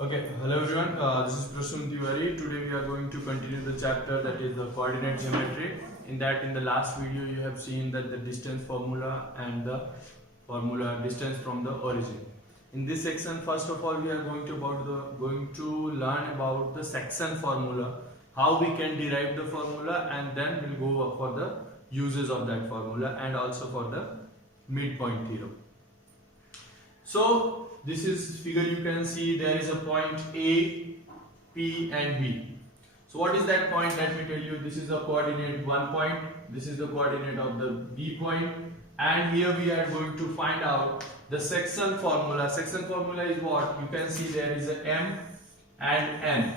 Okay, hello everyone. This is Prasoon. Today we are going to continue the chapter that is the coordinate geometry. In the last video you have seen that the distance formula and the formula distance from the origin. In this section, first of all, we are going to learn about the section formula, how we can derive the formula, and then we'll go for the uses of that formula and also for the midpoint theorem. So this is figure, you can see there is a point A, P and B. So what is that point? Let me tell you, this is the coordinate 1 point, this is the coordinate of the B point, and here we are going to find out the section formula. Section formula is what? You can see there is a M and N.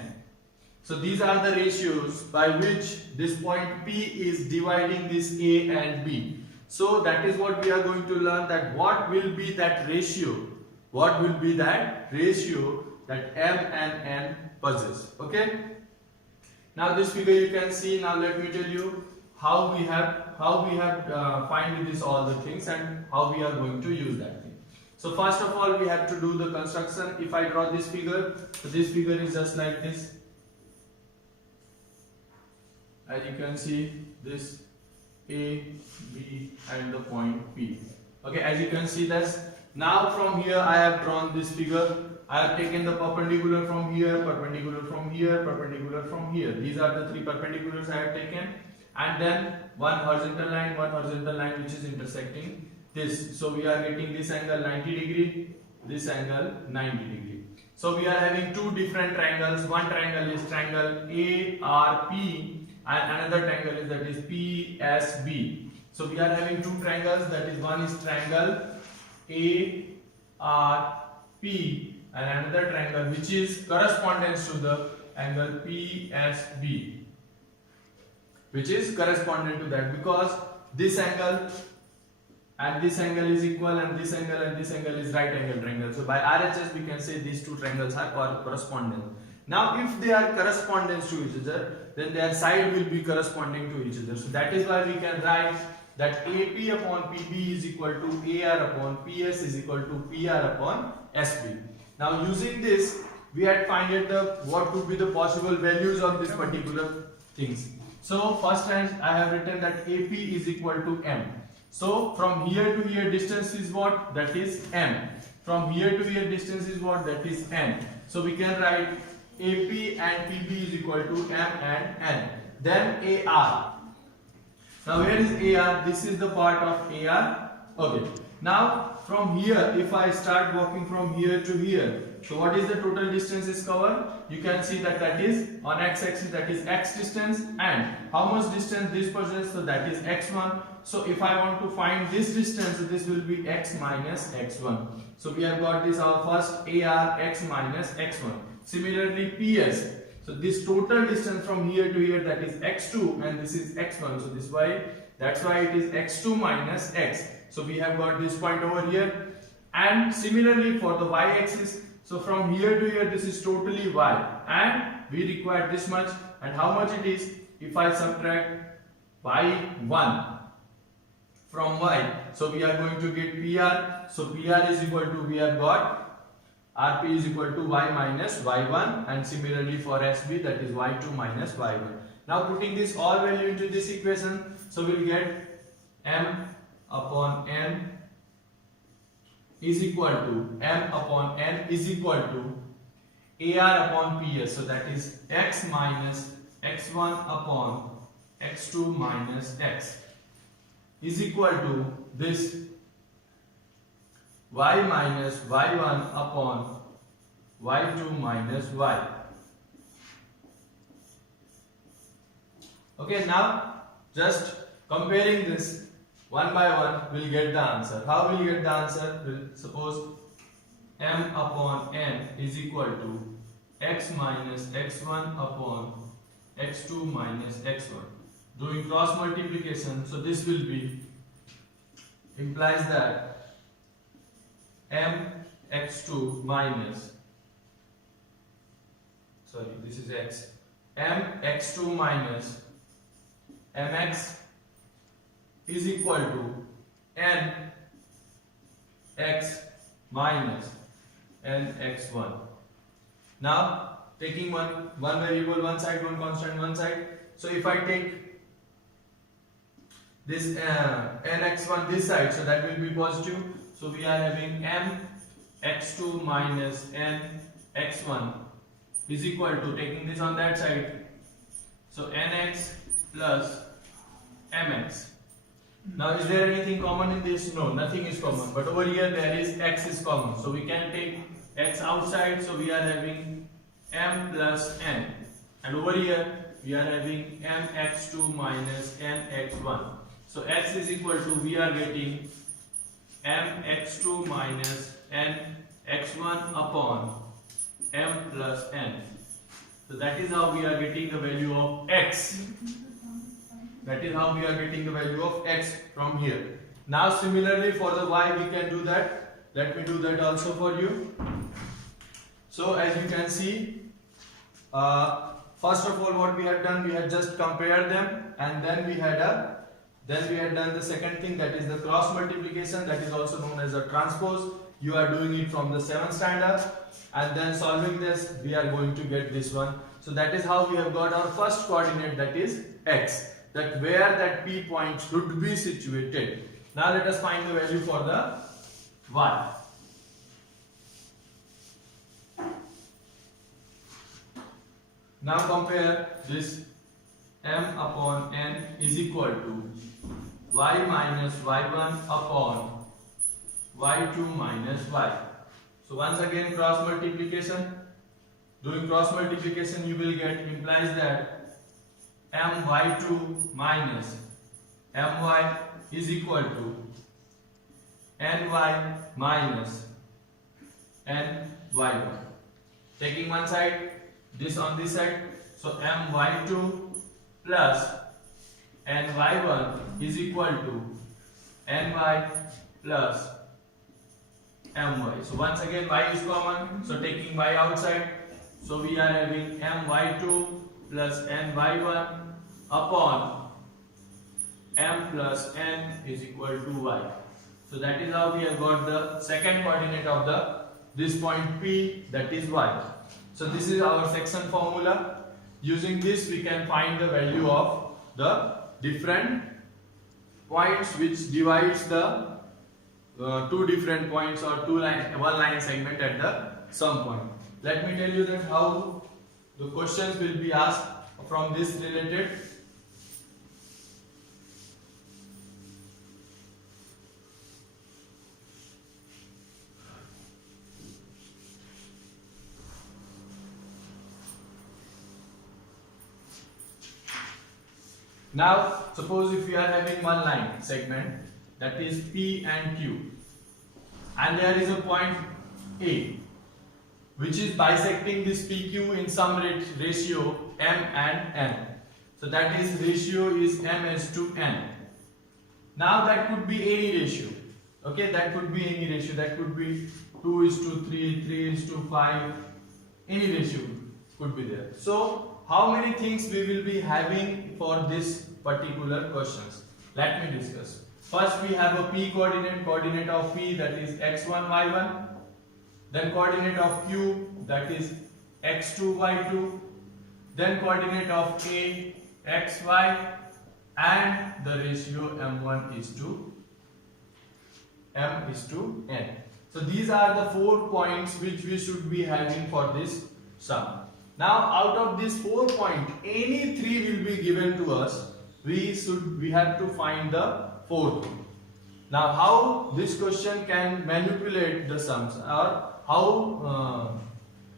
So these are the ratios by which this point P is dividing this A and B. So that is what we are going to learn, that what will be that ratio, what will be that ratio that M and N possess. Okay. Now this figure you can see. Now let me tell you how we have find this all the things and how we are going to use that thing. So first of all we have to do the construction. If I draw this figure, so this figure is just like this. As you can see, this A, B and the point P. Okay, as you can see this. Now from here I have drawn this figure. I have taken the perpendicular from here, perpendicular from here, perpendicular from here. These are the three perpendiculars I have taken, and then one horizontal line which is intersecting this. So we are getting this angle 90 degree, this angle 90 degree. So we are having two different triangles. One triangle is triangle ARP and another triangle is that is PSB. So we are having two triangles, that is one is triangle ARP and another triangle which is correspondence to the angle PSB, which is correspondent to that, because this angle and this angle is equal and this angle is right angle triangle. So by RHS we can say these two triangles are correspondent. Now if they are correspondent to each other, then their side will be corresponding to each other. So that is why we can write that AP upon PB is equal to AR upon PS is equal to PR upon SB. Now using this, we had find out what would be the possible values of this particular things. So first time I have written that AP is equal to M. So from here to here distance is what? That is M. From here to here distance is what? That is N. So we can write AP and PB is equal to M and N. Then AR. Now where is AR? This is the part of AR. Okay. Now from here, if I start walking from here to here, so what is the total distance is covered? You can see that that is on x-axis, that is x distance, and how much distance this possesses, so that is x1. So if I want to find this distance, this will be x minus x1. So we have got this our first AR, x minus x1. Similarly PS. So this total distance from here to here, that is x2 and this is x1. So that's why it is x2 minus x. So we have got this point over here. And similarly for the y-axis, so from here to here this is totally y, and we require this much, and how much it is if I subtract y1 from y. So we are going to get PR. So PR is equal to, we have got RP is equal to y minus y1, and similarly for SB, that is y2 minus y1. Now putting this all value into this equation, so we'll get M upon N is equal to M upon N is equal to AR upon PS. So that is x minus x1 upon x2 minus x is equal to this y minus y1 upon y2 minus y. Okay, now just comparing this one by one, we'll get the answer. How will you get the answer? We'll suppose M upon N is equal to x minus x1 upon x2 minus x1. Doing cross multiplication, so this will be, implies that M x2 minus, sorry, this is x, M x2 minus mx is equal to n x minus n x1. Now taking one variable one side, one constant one side. So if I take this nx1 this side, so that will be positive. So we are having mx2 minus nx1 is equal to, taking this on that side, so nx plus mx. Now is there anything common in this? No, nothing is common, but over here there is x is common, so we can take x outside. So we are having m plus n, and over here we are having mx2 minus nx1. So x is equal to, we are getting mx2 minus nx1 upon m plus n. So that is how we are getting the value of x. That is how we are getting the value of x from here. Now similarly for the y we can do that. Let me do that also for you. So as you can see, first of all what we had done, we had just compared them, and then we had done the second thing, that is the cross multiplication, that is also known as a transpose. You are doing it from the 7th standard, and then solving this we are going to get this one. So that is how we have got our first coordinate, that is x, that where that P point should be situated. Now let us find the value for the y. Now compare this m upon n is equal to y minus y1 upon y2 minus y. So once again cross multiplication. Doing cross multiplication you will get, implies that my2 minus my is equal to ny minus ny1. Taking one side, this on this side, so my2 plus ny1 is equal to ny plus my. So once again y is common, so taking y outside, so we are having my2 plus ny1 upon m plus n is equal to y. So that is how we have got the second coordinate of this point P, that is y. So this is our section formula. Using this we can find the value of the different points which divides the two different points or one line segment at the some point. Let me tell you that how the questions will be asked from this related. Now suppose if we are having one line segment, that is P and Q, and there is a point A which is bisecting this PQ in some ratio m and n. So that is ratio is m is to n. Now that could be any ratio. Okay, that could be any ratio. That could be 2 is to 3, 3 is to 5. Any ratio could be there. So how many things we will be having for this particular questions? Let me discuss. First we have a P coordinate of P, that is x1 y1. Then coordinate of Q, that is x2 y2. Then coordinate of A, xy, and the ratio m1 is to n. So these are the 4 points which we should be having for this sum. Now out of these 4 points, any 3 will be given to us. We have to find the 4th. Now how this question can manipulate the sums, or how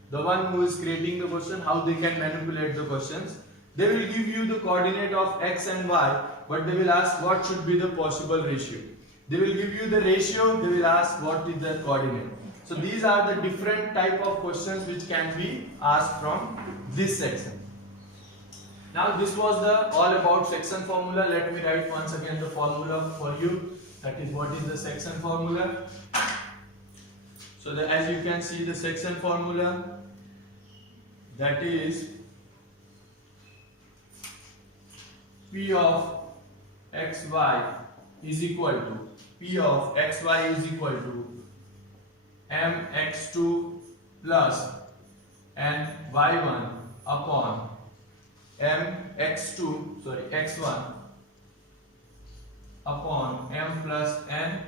the one who is creating the question, how they can manipulate the questions. They will give you the coordinate of x and y, but they will ask what should be the possible ratio. They will give you the ratio, they will ask what is the coordinate. So these are the different type of questions which can be asked from this section. Now this was all about section formula. Let me write once again the formula for you. That is, what is the section formula? So as you can see, the section formula, that is P of xy is equal to mx2 plus and y1 upon x1 upon m plus n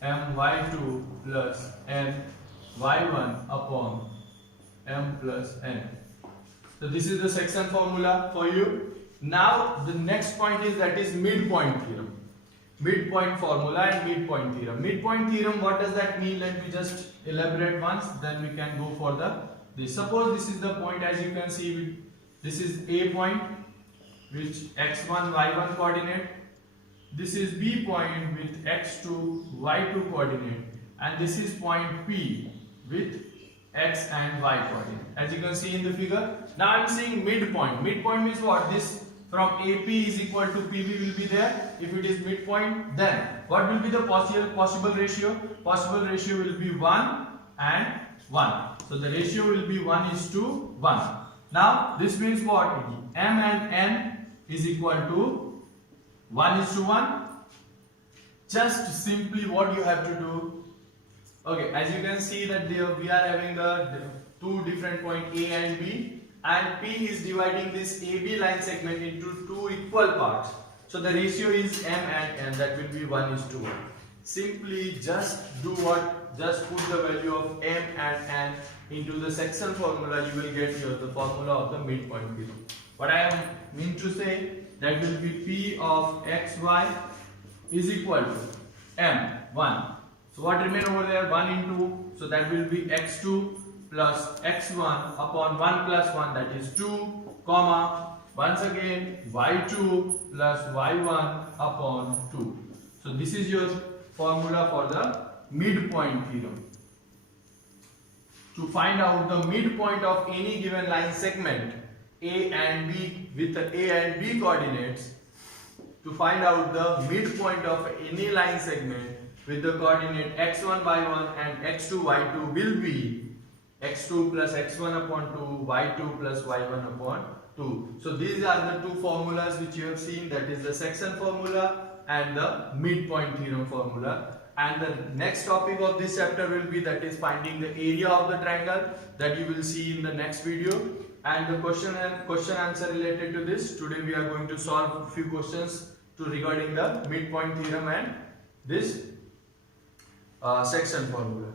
and my2 plus n y1 upon m plus n. So this is the section formula for you. Now the next point is, that is midpoint theorem. Midpoint formula and midpoint theorem. Midpoint theorem, what does that mean? Let me just elaborate once, then we can go for this. Suppose this is the point, as you can see, this is A point, which x1, y1 coordinate. This is B point with x2, y2 coordinate, and this is point P with x and y coordinate. As you can see in the figure. Now I am saying midpoint. Midpoint means what? This from AP is equal to PB will be there. If it is midpoint, then what will be the possible ratio? Possible ratio will be 1 and 1. So the ratio will be 1:1. Now this means what? M and N is equal to 1:1. Just simply what you have to do. Okay, as you can see that we are having the two different points A and B, and P is dividing this AB line segment into two equal parts. So the ratio is M and N, that will be 1:1. Simply just do what? Just put the value of M and N into the section formula. You will get here the formula of the midpoint theorem. What I am mean to say, that will be P of xy is equal to M1. So what remain over there? 1 into, so that will be x2 plus x1 upon 1 plus 1, that is 2, comma, once again y2 plus y1 upon 2. So this is your formula for the midpoint theorem. To find out the midpoint of any given line segment A and B with the A and B coordinates, to find out the midpoint of any line segment with the coordinate x1, y1 and x2, y2 will be x2 plus x1 upon 2, y2 plus y1 upon 2. So these are the two formulas which you have seen, that is the section formula and the midpoint theorem formula. And the next topic of this chapter will be, that is finding the area of the triangle, that you will see in the next video. And the question answer related to this, today we are going to solve a few questions regarding the midpoint theorem and this section formula.